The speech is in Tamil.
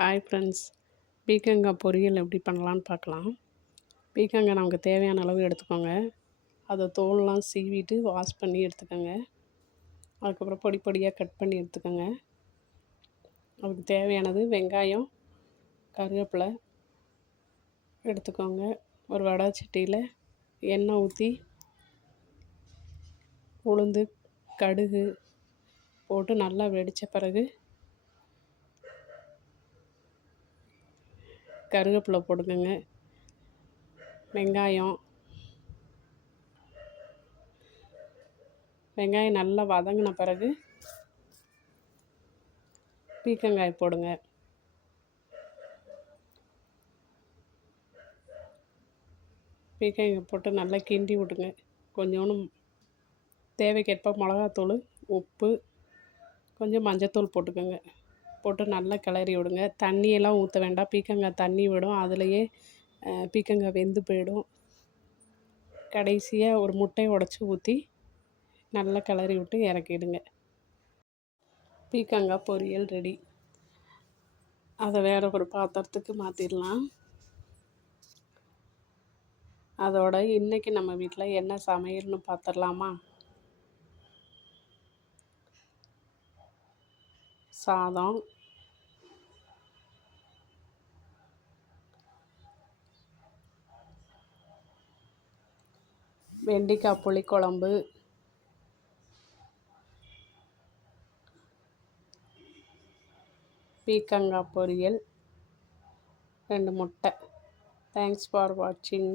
ஹாய் ஃப்ரெண்ட்ஸ், பீக்கங்காய் பொரியல் எப்படி பண்ணலான்னு பார்க்கலாம். பீக்கங்காய் நமக்கு தேவையான அளவு எடுத்துக்கோங்க. அதை தோல்லாம் சீவிட்டு வாஷ் பண்ணி எடுத்துக்கோங்க. அதுக்கப்புறம் பொடி பொடியாக கட் பண்ணி எடுத்துக்கோங்க. அதுக்கு தேவையானது வெங்காயம், கருவேப்பிலை எடுத்துக்கோங்க. ஒரு வடை சட்டியில் எண்ணெய் ஊற்றி உளுந்து, கடுகு போட்டு நல்லா வெடித்த பிறகு கருவேப்பிலை போட்டுக்கோங்க. வெங்காயம் நல்லா வதங்கின பிறகு பீக்கங்காய் போடுங்க. பீக்கங்காய் போட்டு நல்லா கிண்டி விடுங்க. கொஞ்சோண்டு தேவைக்கேற்ப மிளகாத்தூள், உப்பு, கொஞ்சம் மஞ்சத்தூள் போட்டுக்கோங்க. போட்டு நல்லா கிளறி விடுங்க. தண்ணியெல்லாம் ஊற்ற வேண்டாம். பீக்கங்காய் தண்ணி விடும், அதுலேயே பீக்கங்காய் வெந்து போயிடும். கடைசியாக ஒரு முட்டையை உடச்சி ஊற்றி நல்லா கிளறி விட்டு இறக்கிடுங்க. பீக்கங்காய் பொரியல் ரெடி. அதை வேறு ஒரு பாத்திரத்துக்கு மாற்றிடலாம். அதோட இன்றைக்கி நம்ம வீட்டில் என்ன சமையல்னு பார்த்துடலாமா? சாதம், வெண்டைக்காய் புளிக்குழம்பு, பீக்கங்காய் பொரியல், 2 முட்டை. தேங்க்ஸ் ஃபார் வாட்சிங்.